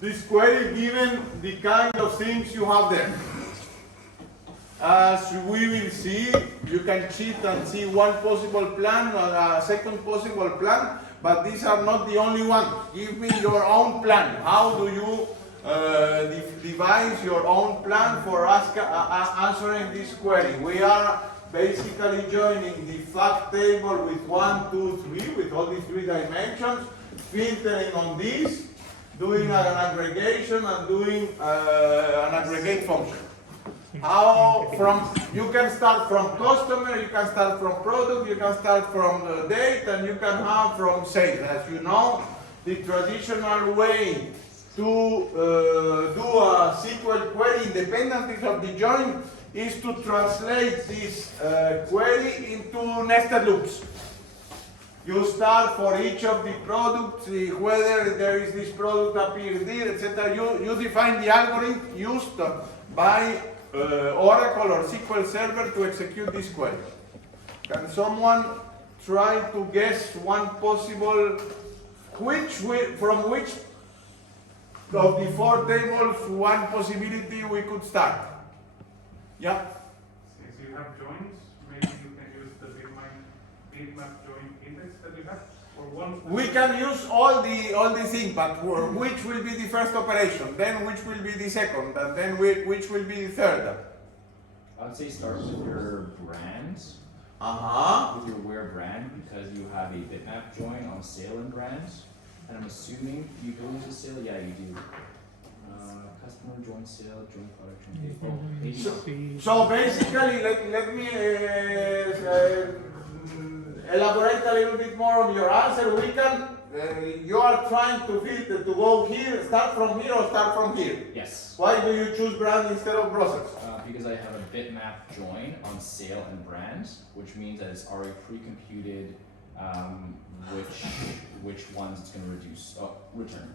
this query given the kind of things you have there. As we will see, you can cheat and see one possible plan or a second possible plan, but these are not the only ones. Give me your own plan. How do you devise your own plan for answering this query? We are basically joining the fact table with 1, 2, 3, with all these 3 dimensions, filtering on this, doing an aggregation and doing an aggregate function. How you can start from customer, you can start from product, you can start from the date, and you can have from sales. As you know, the traditional way to do a SQL query independently of the join is to translate this query into nested loops. You start for each of the products, whether there is this product appears there, etc. You define the algorithm used by Oracle or SQL Server to execute this query. Can someone try to guess one possible, from which of the 4 tables one possibility we could start? Yeah? Since you have joins, maybe you can use the bitmap join index that you have for one. We can use all the things, but which will be the first operation, then which will be the second, and then which will be the third? I would say start with your brand, Uh-huh. with your where brand, because you have a bitmap join on sale and brand. And I'm assuming you go into sale, yeah, you do. Customer join sale, join product, join vehicle. Maybe So basically, let me elaborate a little bit more on your answer. We can, you are trying to filter to go here, start from here or start from here. yes. Why do you choose brand instead of process? Because I have a bitmap join on sale and brand, which means that it's already pre-computed which ones it's going to return.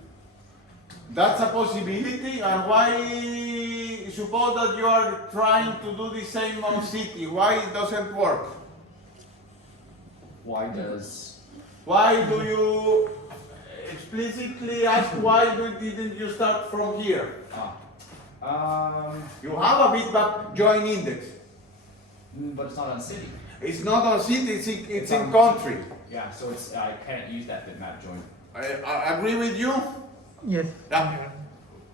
That's a possibility, and why, suppose that you are trying to do the same on city, why it doesn't work? Why do you explicitly ask why didn't you start from here? You have a bitmap join index. But it's not on city. It's not on city, it's in country. Yeah, so I can't use that bitmap join. I agree with you? Yes. Yeah.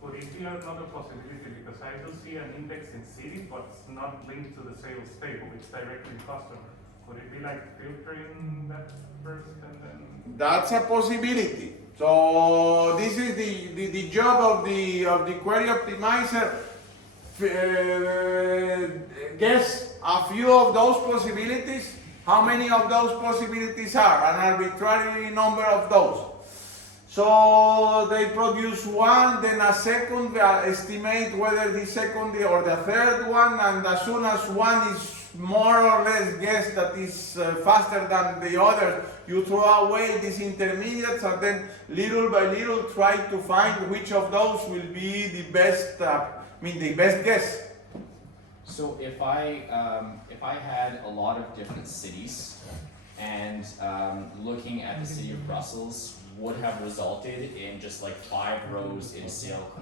Could it be another possibility? Because I do see an index in city, but it's not linked to the sales table. It's directly customer. Could it be like filtering that first and then? That's a possibility. So this is the job of the query optimizer. Guess a few of those possibilities. How many of those possibilities are? An arbitrary number of those. So they produce one, then a second, estimate whether the second or the third one, and as soon as one is more or less guessed that is faster than the other, you throw away these intermediates and then little by little try to find which of those will be the best, the best guess. So if I had a lot of different cities, and looking at the city of Brussels would have resulted in just like 5 rows in sales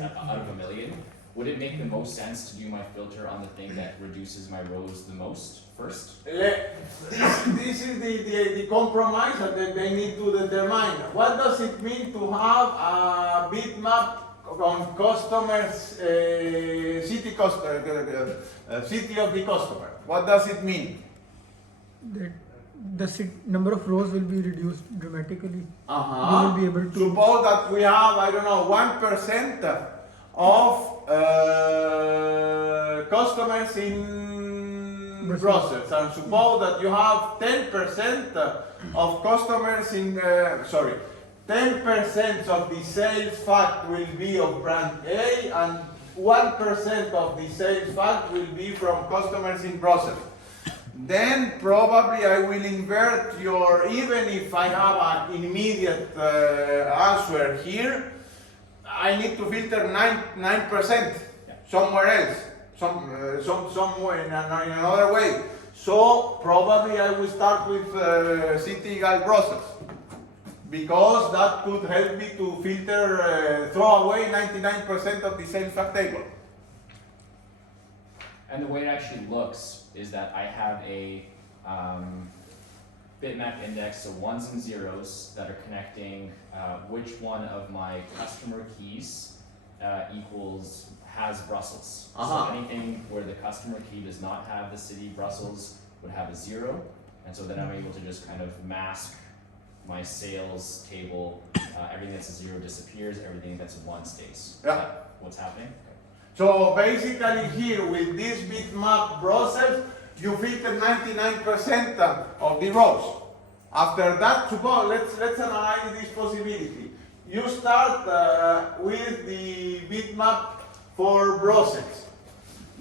out of a million, would it make the most sense to do my filter on the thing that reduces my rows the most first? This is the compromise that they need to determine. What does it mean to have a bitmap on customers, city of the customer? What does it mean? That the number of rows will be reduced dramatically. Uh-huh. You will be able to suppose that we have, I don't know, 1% of customers in Brussels, and suppose that you have 10% of customers in, 10% of the sales fact will be of brand A, and 1% of the sales fact will be from customers in Brussels. Then probably I will invert even if I have an immediate answer here, I need to filter 9% somewhere else, somewhere in another way. So probably I will start with City Gal Brussels. because that could help me to filter, throw away 99% of the sales fact table. And the way it actually looks is that I have a bitmap index, so ones and zeros that are connecting which one of my customer keys has Brussels. Uh-huh. So anything where the customer key does not have the city Brussels would have a 0, and so then I'm able to just kind of mask my sales table. Everything that's a 0 disappears, everything that's a 1 stays. Yeah. Is that what's happening? So basically here with this bitmap process, you filter 99% of the rows. After that, suppose let's analyze this possibility. You start with the bitmap for Brussels.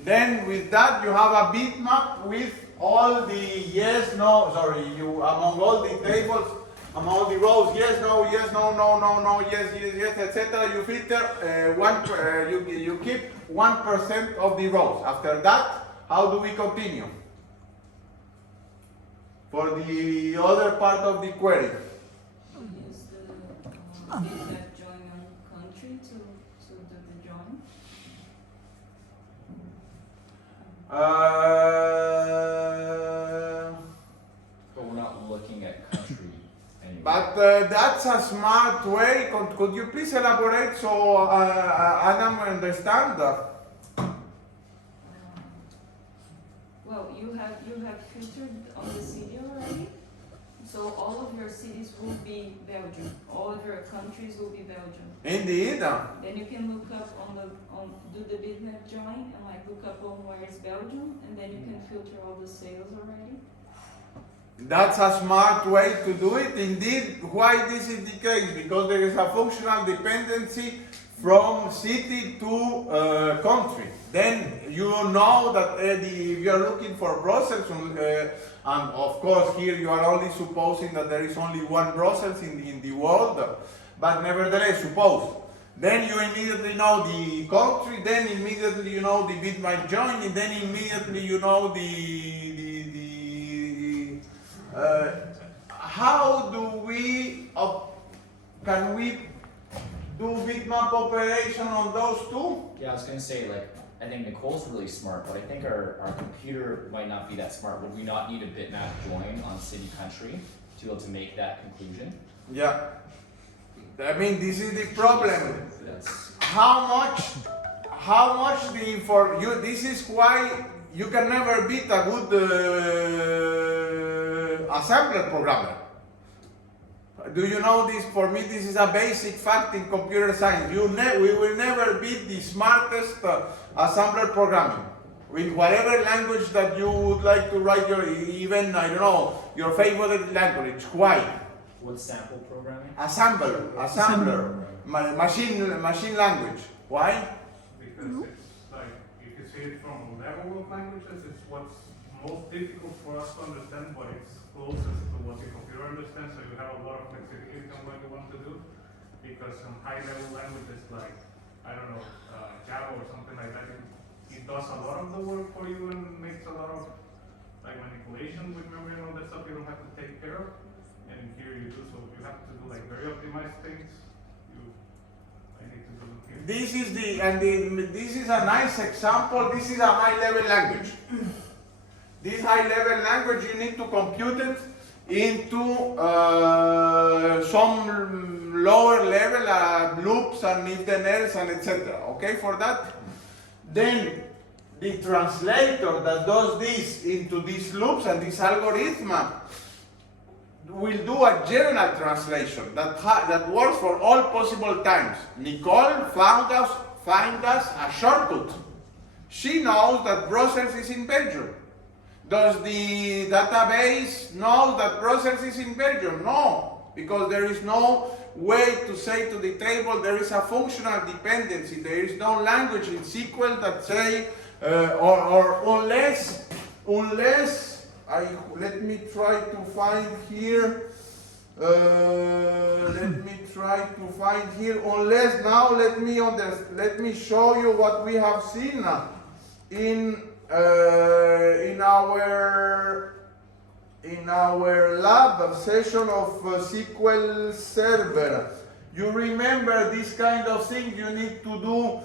Then with that you have a bitmap with all the among all the tables, among the rows, yes, no, yes, etc. You filter you keep 1% of the rows. After that, how do we continue? For the other part of the query. Use the bitmap join on country to do the join. But we're not looking at country anymore. But that's a smart way. Could you please elaborate so Adam understand? Well, you have filtered on the city already, so all of your cities will be Belgium. All of your countries will be Belgium. Indeed. Then you can look up do the bitmap join and like look up on where is Belgium, and then you can filter all the sales already. That's a smart way to do it. Indeed, why this is the case? Because there is a functional dependency from city to country. Then you know that if you are looking for Brussels, and of course here you are only supposing that there is only one Brussels in the world, but nevertheless, suppose. Then you immediately know the country, then immediately you know the bitmap join, and then immediately you know how do we, can we do bitmap operation on those two? Yeah, I was gonna say, like, I think Nicole's really smart, but I think our computer might not be that smart. Would we not need a bitmap join on city country to be able to make that conclusion? Yeah. I mean, this is the problem. That's, How much this is why you can never beat a good assembler programmer. Do you know this? For me, this is a basic fact in computer science. We will never beat the smartest assembler programming. With whatever language that you would like to write even, I don't know, your favorite language. Why? what's sample programming? Assembler, machine language. Why? Because it's like, you can see it from a level of languages, it's what's most difficult for us to understand, but it's closest to what the computer understands, so you have a lot of flexibility on what you want to do. Because some high level languages like, I don't know, Java or something like that, it does a lot of the work for you and makes a lot of like manipulation with memory and all that stuff you don't have to take care of. And here you do, so you have to do like very optimized things. I need to do here. This is a nice example. This is a high level language. This high level language, you need to compute it into some lower level loops and if then else and etc. Okay, for that. Then the translator that does this into these loops and this algorithm will do a general translation that works for all possible times. Nicole found us a shortcut. She knows that Brussels is in Belgium. Does the database know that Brussels is in Belgium? No, because there is no way to say to the table there is a functional dependency. There is no language in SQL that say, or unless let me try to find here. Unless now let me show you what we have seen in in our lab session of SQL Server. You remember this kind of thing you need to do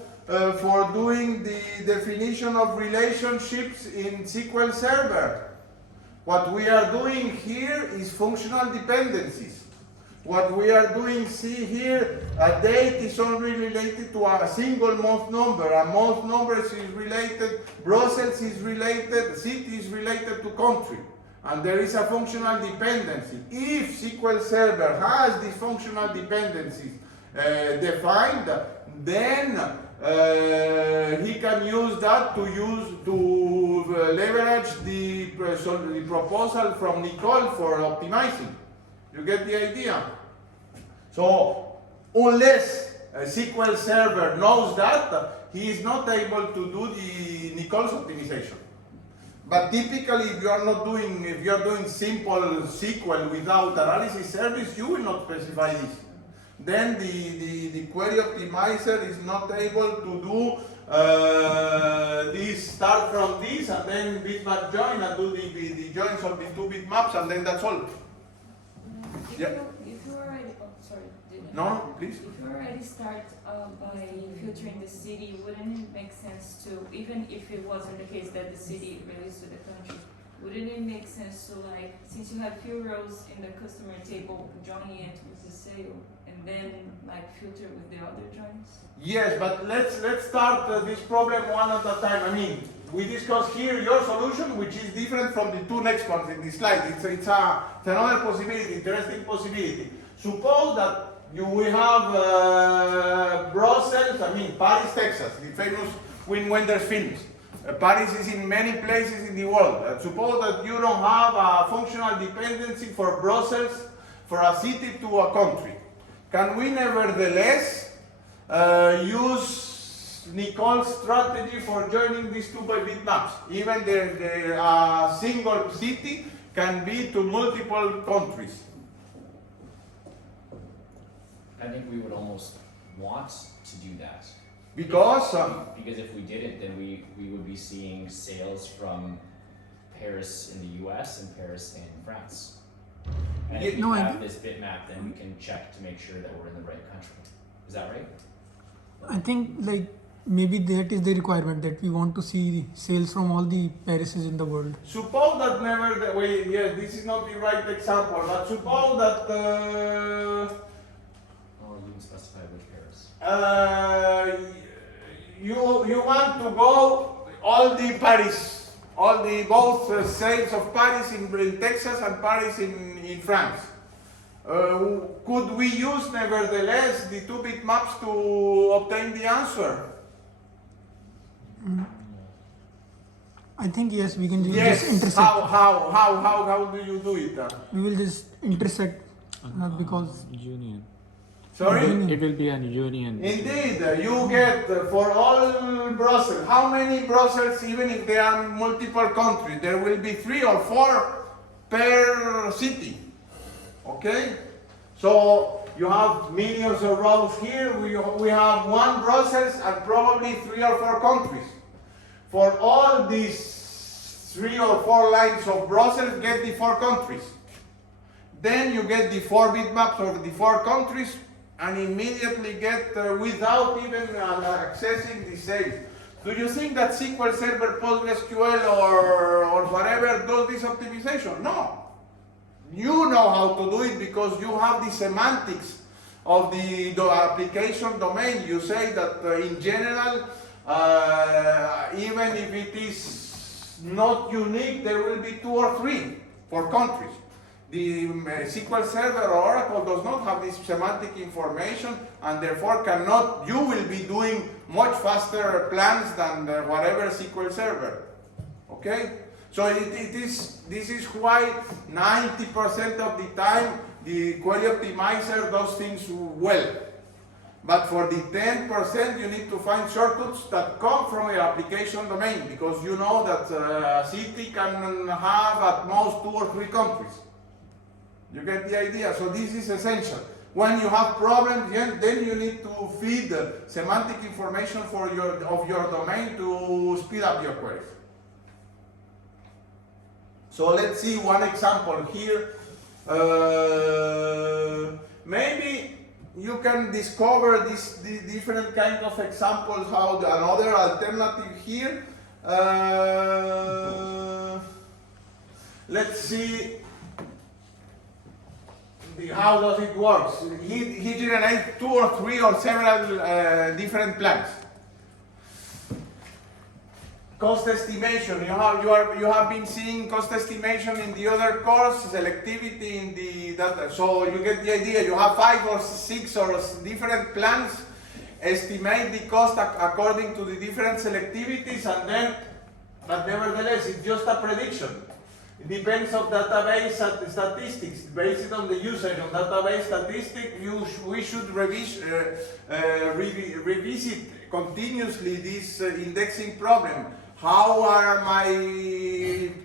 for doing the definition of relationships in SQL Server. What we are doing here is functional dependencies. What we are doing, see here, a date is only related to a single month number. A month number is related, Brussels is related, city is related to country. And there is a functional dependency. If SQL Server has these functional dependencies defined, then he can use that to leverage the proposal from Nicole for optimizing. You get the idea? So, unless SQL Server knows that, he is not able to do the Nicole's optimization. But typically, if you are doing simple SQL without analysis service, you will not specify this. Then the query optimizer is not able to do this, start from this, and then bitmap join, and do the joins of the two bitmaps, and then that's all. If Yeah. you already, oh, sorry, didn't. No, please. If you already start by filtering the city, wouldn't it make sense to, even if it wasn't the case that the city relates to the country, wouldn't it make sense to, like, since you have few rows in the customer table, join it with the sale, and then like filter with the other joins? Yes, but let's start this problem one at a time. I mean, we discuss here your solution, which is different from the two next ones in this slide. It's another possibility, interesting possibility. Suppose that we have Brussels, I mean Paris, Texas, the famous Wim Wenders films. Paris is in many places in the world. Suppose that you don't have a functional dependency for Brussels, for a city to a country. Can we nevertheless use Nicole's strategy for joining these two by bitmaps? Even the single city can be to multiple countries. I think we would almost want to do that. Because Because if we did it, then we would be seeing sales from Paris in the US and Paris in France. And if we No, I have think- this bitmap, then we can check to make sure that we're in the right country. Is that right? I think like maybe that is the requirement that we want to see the sales from all the Parises in the world. suppose that yes, this is not the right example, but suppose that Oh, you can specify which Paris. you want to go all the Paris, both sales of Paris in Texas and Paris in France. Could we use nevertheless the 2-bit maps to obtain the answer? I think yes, we can just Yes. intersect. How do you do it? We will just intersect because Union. Sorry? It will be an union. Indeed, you get for all Brussels, how many Brussels, even if they are multiple countries, there will be 3 or 4 per city. Okay? So you have millions of rows here, we have 1 Brussels and probably 3 or 4 countries. For all these 3 or 4 lines of Brussels, get the 4 countries. Then you get the 4 bitmaps of the 4 countries and immediately get without even accessing the sales. Do you think that SQL Server, PostgreSQL or whatever does this optimization? No. You know how to do it because you have the semantics of the application domain. You say that in general, even if it is not unique, there will be 2 or 3 for countries. The SQL Server or Oracle does not have this semantic information and therefore you will be doing much faster plans than whatever SQL Server. Okay? So this is why 90% of the time the query optimizer does things well. But for the 10% you need to find shortcuts that come from your application domain because you know that a city can have at most 2 or 3 countries. You get the idea? So this is essential. When you have problems, then you need to feed semantic information of your domain to speed up your queries. So let's see one example here. Maybe you can discover these different kind of examples. How another alternative here. Let's see how does it work. He generates 2 or 3 or several different plans. Cost estimation. You have been seeing cost estimation in the other course, selectivity in the data. So you get the idea. You have 5 or 6 or different plans. Estimate the cost according to the different selectivities, and then, but nevertheless, it's just a prediction. It depends on database statistics. Based on the usage of database statistics, we should revisit continuously this indexing problem. How are my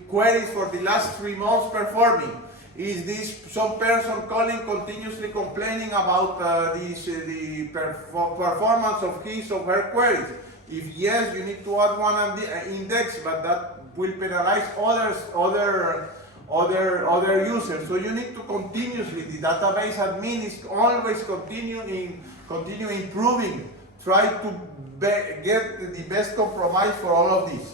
queries for the last 3 months performing? Is this some person calling continuously complaining about the performance of his or her queries? If yes, you need to add one index, but that will penalize other users. So you need to continuously, the database admin is always continue improving, try to get the best compromise for all of this.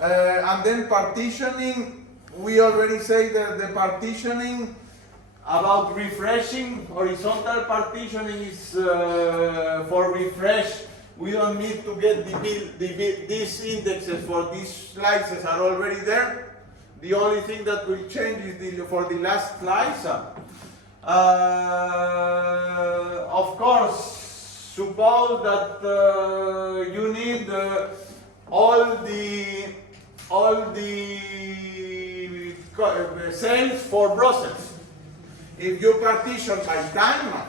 And then partitioning, we already say that the partitioning about refreshing, horizontal partitioning is for refresh. We don't need to get these indexes for these slices are already there. The only thing that will change is for the last slice. Of course, suppose that you need all the cells for Brussels. If you partition by time,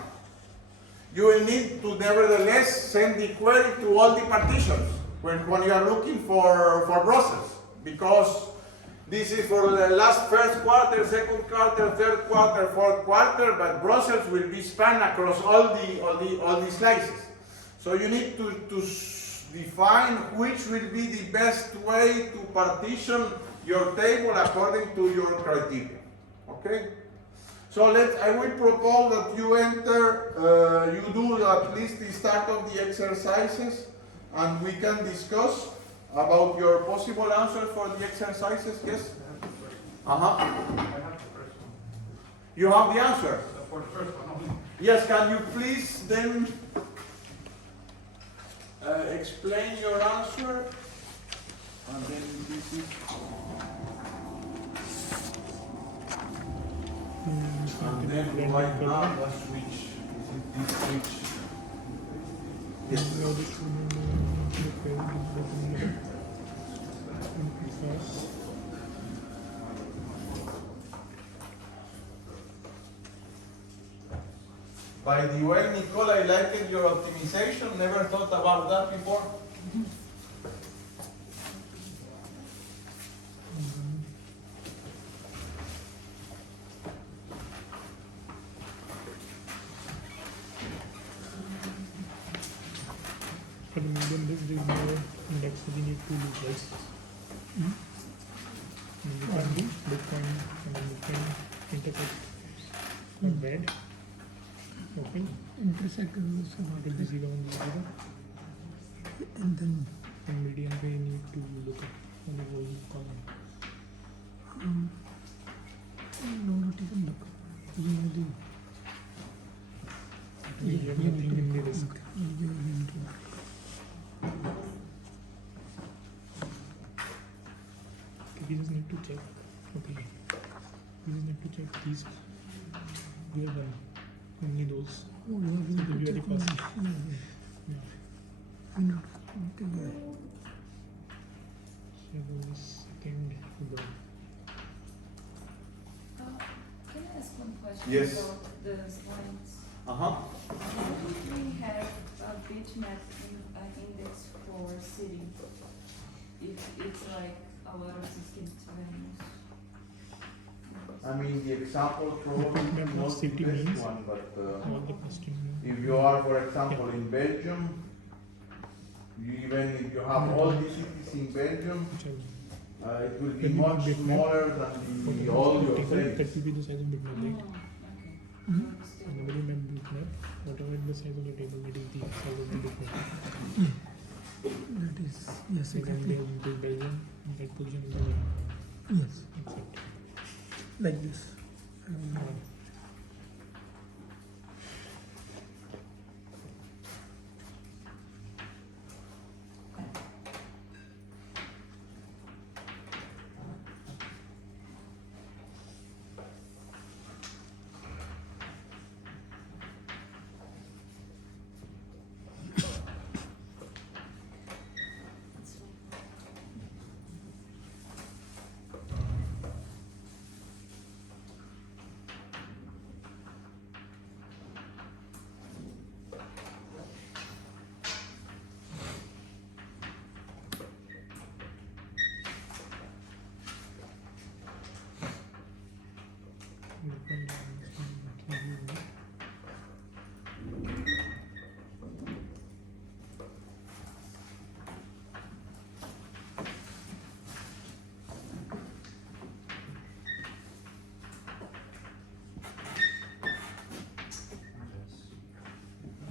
you will need to nevertheless send the query to all the partitions when you are looking for Brussels, because this is for the first quarter, second quarter, third quarter, fourth quarter, but Brussels will be spanned across all the slices. So you need to define which will be the best way to partition your table according to your criteria. Okay? So I will propose that you you do at least the start of the exercises, and we can discuss about your possible answer for the exercises. Yes? I have the first one. You have the answer? For the first one only. Yes, can you please then explain your answer? And then this is... And then do I have a switch? Is it this switch? Yes. By the way, Nicole, I liked your optimization. Never thought about that before. For the medium list, there is no index, so we need to use this. And you can do Bitcoin, and then you can intersect the bed, open, Intersect also until the 0 and 0. and then And median we need to look at on the whole column. no, not even look. You know We have nothing in the risk. Okay, we just need to check. Okay. We just need to check these. We have done only those. Oh, yeah, we So need the to very check first. only. Yeah. We need to- okay, yeah. So the second row. Can I ask one question Yes. about the slides? Uh-huh. We have a bitmap index for city. If it's like a lot of distinct values. I mean, the example probably That not the city best means- one, but All the question. if you are, for example, in Belgium, even if you have all the cities in Belgium, Whichever. It will be Can you much make that? smaller than the all your That cells. will be the size of bitmap, Oh, right? okay. And Understood. the bitmap, whatever is the size of the table, it is the size of the bitmap. That is, yes, And then exactly. they have to Belgium, that position is the Yes, accept. like this.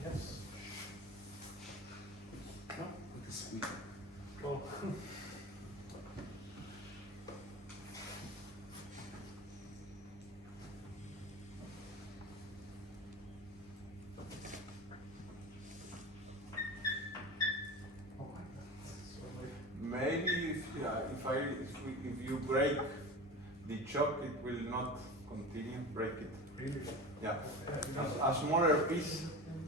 Yes. With the squeeze. Well, oh my God. So like, Maybe if you break the choke, it will not continue. Break it. really? Yeah. Because A smaller piece.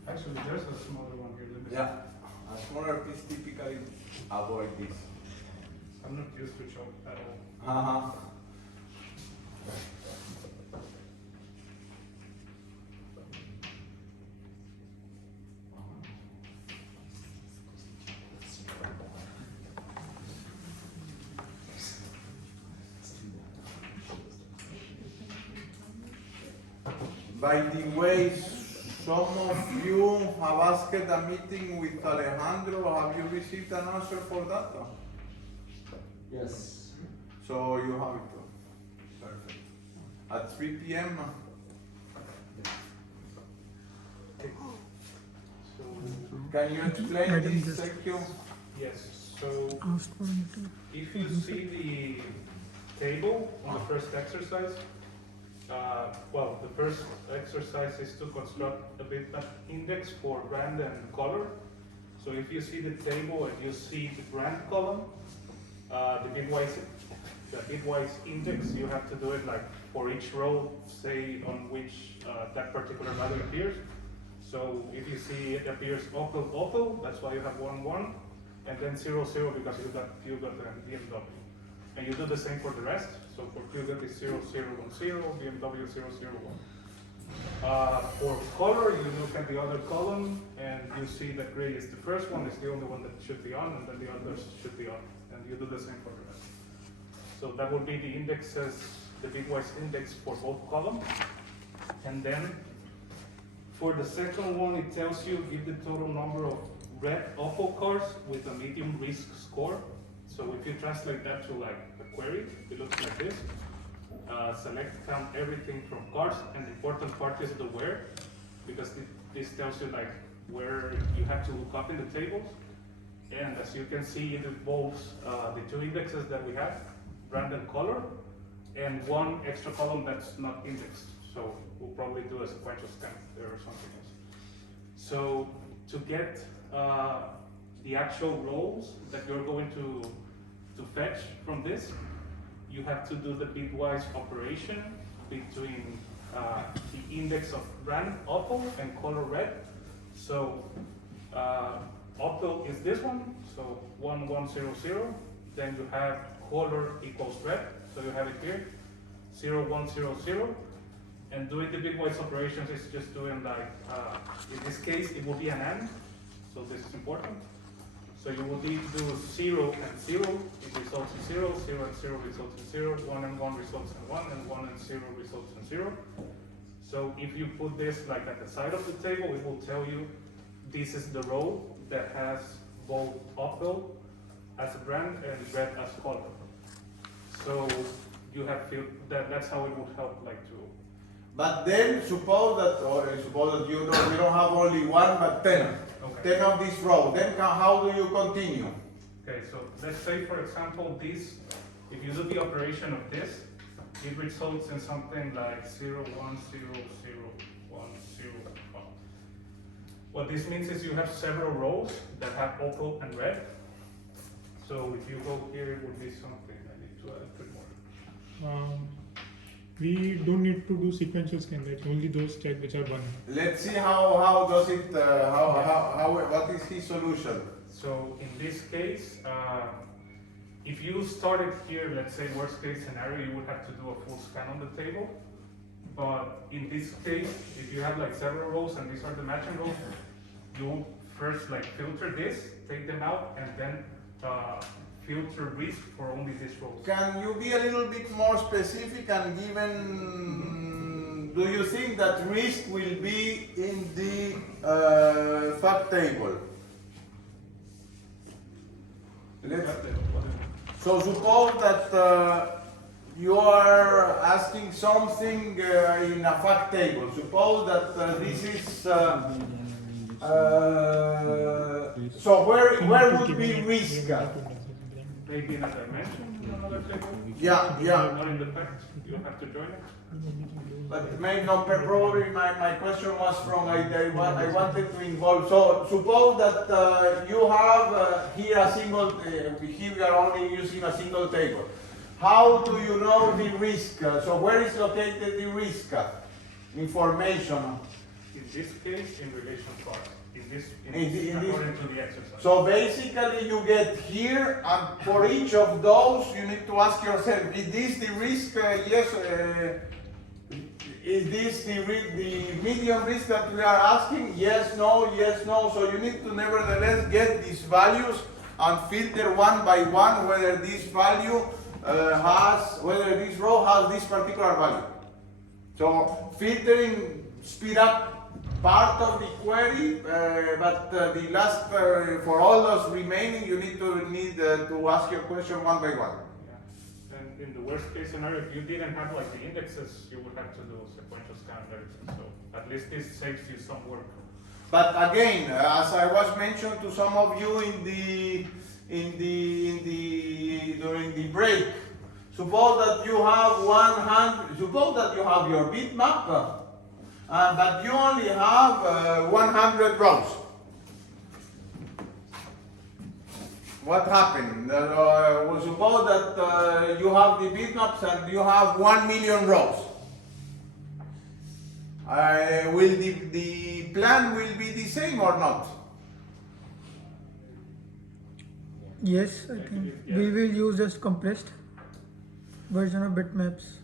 actually, there's a smaller one here. Let me see. Yeah. A smaller piece typically avoid this. I'm not used to choke at all. Uh-huh. By the way, some of you have asked a meeting with Alejandro. Have you received an answer for that? Yes. So you have it. Perfect. At 3 p.m. So, Can you explain I didn't this? just- Thank you. yes, so Asked for it. if you see the table on the first exercise, well, the first exercise is to construct a bitmap index for brand and color. So if you see the table and you see the brand column, the bitwise index, you have to do it like for each row, say on which that particular value appears. So if you see it appears auto, that's why you have 1, 1, and then 0, 0 because you got an BMW. And you do the same for the rest. So for Peugeot is 0, 0, 1, 0, BMW 0, 0, 1. For color, you look at the other column and you see that gray is the first one, it's the only one that should be on, and then the others should be on. And you do the same for the rest. So that would be the indexes, the bitwise index for both columns. And then for the second one, it tells you give the total number of red Opel cars with a medium risk score. So if you translate that to like a query, it looks like this. Select count everything from cars, and the important part is the where, because this tells you like where you have to look up in the tables. And as you can see, it involves the two indexes that we have, brand and color, and one extra column that's not indexed. So we'll probably do a sequential scan there or something else. So to get the actual rows that you're going to fetch from this, you have to do the bitwise operation between the index of brand Opel and color red. So Opel is this one, so 1, 1, 0, 0. Then you have color equals red, so you have it here, 0, 1, 0, 0. And doing the bitwise operations is just doing like, in this case, it will be an AND, so this is important. So you will need to do 0 and 0, it results in 0, 0 and 0 results in 0, 1 and 1 results in 1, and 1 and 0 results in 0. So if you put this like at the side of the table, it will tell you this is the row that has both Opel as a brand and red as color. So you have that's how it would help, like to. But then suppose that you don't have only one but 10. Okay. 10 of this row. Then how do you continue? Okay, so let's say, for example, this, if you do the operation of this, it results in something like 0, 1, 0, 0, 1, 0, 1. What this means is you have several rows that have opal and red. So if you go here, it would be something, I need to add a bit more. We don't need to do sequential scan, right? Only those check which are 1. Let's see how does it, what is his solution? So in this case, if you started here, let's say worst case scenario, you would have to do a full scan on the table. But in this case, if you have like several rows and these are the matching rows, you first like filter this, take them out, and then filter risk for only this row. Can you be a little bit more specific and given, do you think that risk will be in the fact table? So suppose that you are asking something in a fact table. Suppose that this is, so where would be risk? Maybe in a dimension in another table? Yeah. Not in the fact, you have to join it. But maybe no, probably my question was from I wanted to involve. So suppose that you have here a single. Here we are only using a single table. How do you know the risk? So where is located the risk information? In this case, in relation parts. In According to the exercise. So basically, you get here, and for each of those, you need to ask yourself: is this the risk? Yes. Is this the medium risk that we are asking? Yes, no, yes, no. So you need to nevertheless get these values and filter one by one whether this value whether this row has this particular value. So filtering speed up part of the query, but the last for all those remaining, you need to ask your question one by one. Yeah. And in the worst case scenario, if you didn't have like the indexes, you would have to do sequential scan and everything. So at least this saves you some work. But again, as I was mentioned to some of you during the break, suppose that you have 100. Suppose that you have your bitmap. But you only have 100 rows. What happened? Suppose that you have the bitmaps and you have 1 million rows. Will the plan will be the same or not? Yes, I think we will use just compressed version of bitmaps.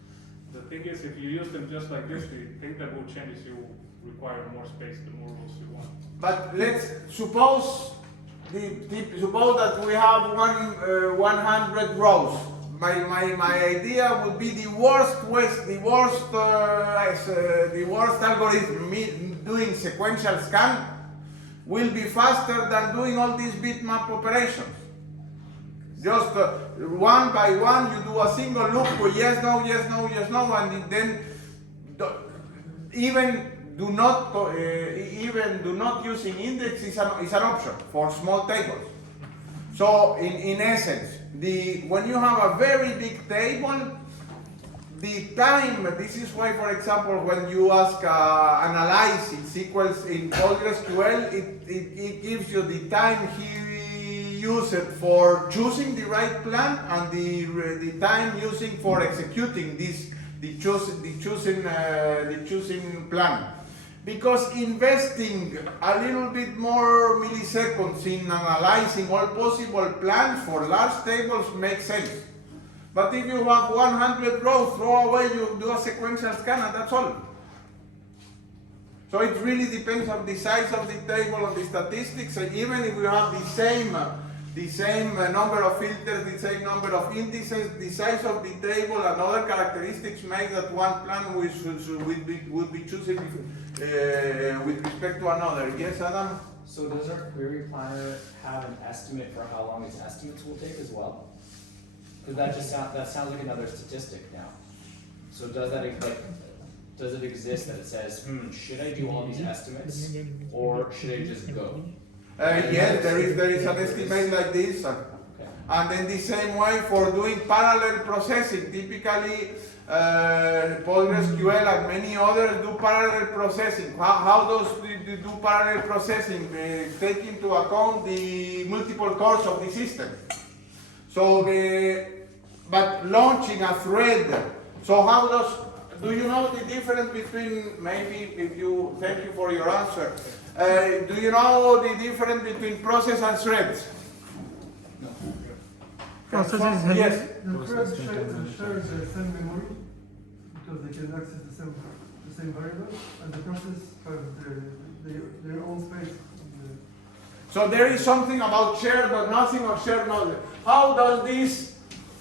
The thing is, if you use them just like this, the thing that will change is you require more space the more rows you want. But let's suppose suppose that we have 100 rows. My idea would be the worst algorithm doing sequential scan will be faster than doing all these bitmap operations. Just one by one, you do a single loop with yes, no, yes, no, yes, no, and then even do not using index is an option for small tables. So in essence, when you have a very big table, the time, this is why, for example, when you ask analyze in SQL in PostgreSQL, it gives you the time he used for choosing the right plan and the time using for executing the choosing plan. Because investing a little bit more milliseconds in analyzing all possible plans for large tables makes sense. But if you have 100 rows, throw away, you do a sequential scan and that's all. So it really depends on the size of the table and the statistics. And even if you have the same number of filters, the same number of indices, the size of the table and other characteristics make that one plan would be chosen with respect to another. Yes, Adam? So does our query planner have an estimate for how long its estimates will take as well? Because that sounds like another statistic now. So does it exist that it says, should I do all these estimates or should I just go? Yes, there is an estimate like this. Okay. And then the same way for doing parallel processing. Typically, PostgreSQL and many others do parallel processing. How does they do parallel processing? They take into account the multiple cores of the system. So but launching a thread. So do you know the difference between, maybe thank you for your answer. Do you know the difference between process and threads? No. Process is heavy. Yes. The thread shares the same memory because they can access the same variables, and the process have their own space. So there is something about shared but nothing of shared knowledge. How does this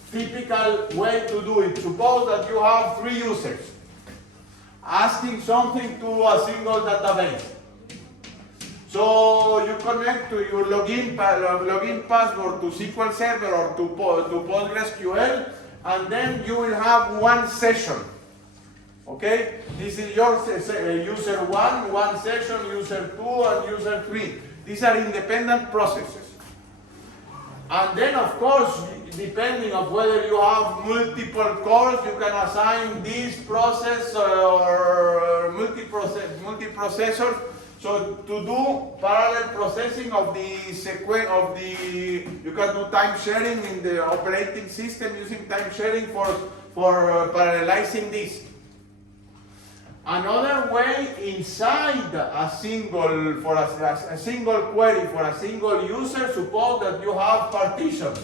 typical way to do it? Suppose that you have 3 users asking something to a single database. So you connect to your login password to SQL Server or to PostgreSQL, and then you will have one session. Okay? This is your user 1, one session, user 2, and user 3. These are independent processes. And then, of course, depending on whether you have multiple cores, you can assign this process or multiprocessors. So to do parallel processing of the sequence you can do time sharing in the operating system using time sharing for parallelizing this. Another way inside a single query for a single user, suppose that you have partitions.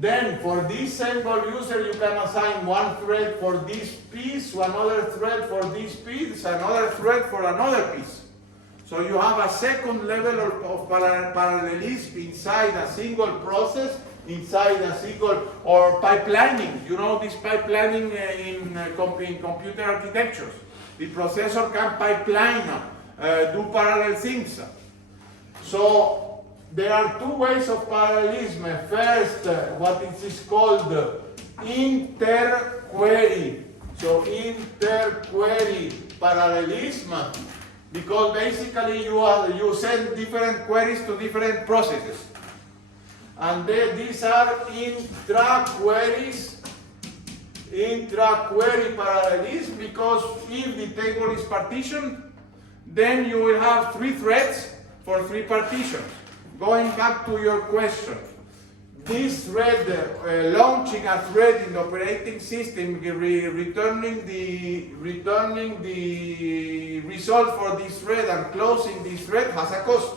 Then for this single user you can assign one thread for this piece, another thread for this piece, another thread for another piece. So you have a second level of parallelism inside a single process, inside a single, or pipelining. You know this pipelining in computer architectures. The processor can pipeline, do parallel things. So there are 2 ways of parallelism. First, what is called interquery. So interquery parallelism, because basically you send different queries to different processes. And then these are intra-query parallelism, because if the table is partitioned, then you will have 3 threads for 3 partitions. Going back to your question, this thread, launching a thread in the operating system, returning the result for this thread and closing this thread has a cost.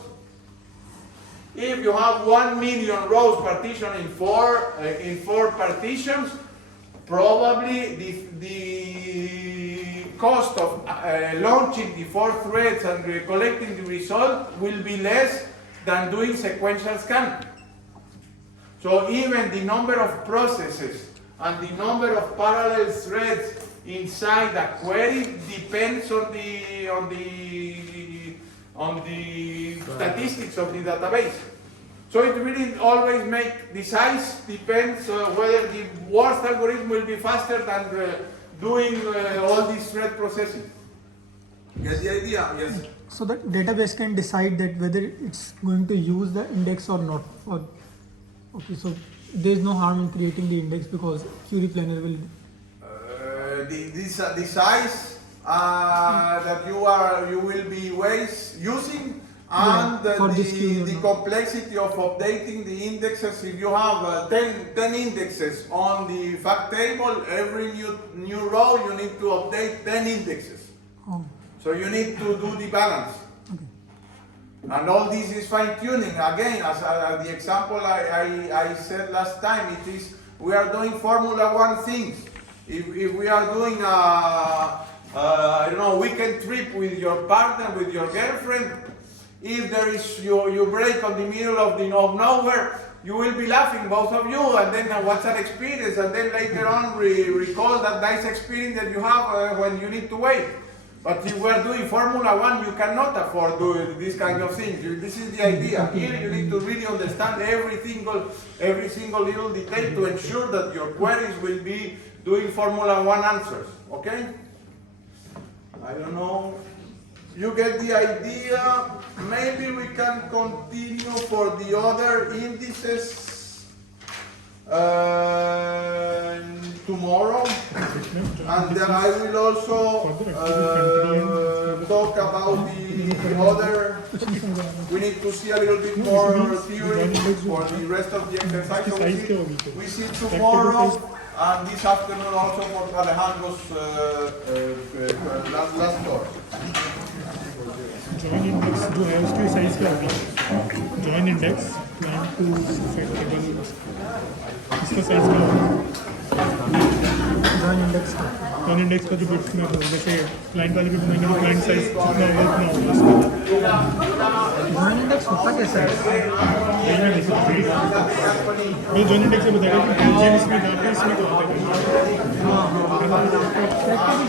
If you have 1 million rows partitioned in 4 partitions, probably the cost of launching the 4 threads and collecting the result will be less than doing sequential scan. So even the number of processes and the number of parallel threads inside a query depends on the statistics of the database. So it really always makes the size depends whether the worst algorithm will be faster than doing all this thread processing. Get the idea? Yes. So the database can decide that whether it's going to use the index or not. Okay, so there's no harm in creating the index because query planner will. The size that you will be using, and the complexity of updating the indexes. If you have 10 indexes on the fact table, every new row you need to update 10 indexes. Oh. So you need to do the balance. Okay. And all this is fine tuning. Again, as the example I said last time, it is we are doing Formula One things. If we are doing I don't know, weekend trip with your partner, with your girlfriend, if there is you break on the middle of nowhere, you will be laughing, both of you, and then what's that experience, and then later on recall that nice experience that you have when you need to wait. But if we're doing Formula One, you cannot afford doing this kind of things. This is the idea. Here you need to really understand every single little detail to ensure that your queries will be doing Formula One answers. Okay? I don't know. You get the idea. Maybe we can continue for the other indices tomorrow. And then I will also talk about the other. We need to see a little bit more theory for the rest of the exercise. So we see tomorrow and this afternoon also for Alejandro's last course. Join index जो है उसकी size क्या होगी join index plan to set table इसका size क्या होगा join index का join index का जो बिट्स में हो जैसे क्लाइंट वाले भी बनाएंगे तो क्लाइंट साइज जितना होगा उतना होगा उसका जॉइन इंडेक्स होता कैसे है मैं जॉइन इंडेक्स से बताएगा कि इसमें जाके इसमें क्या होता है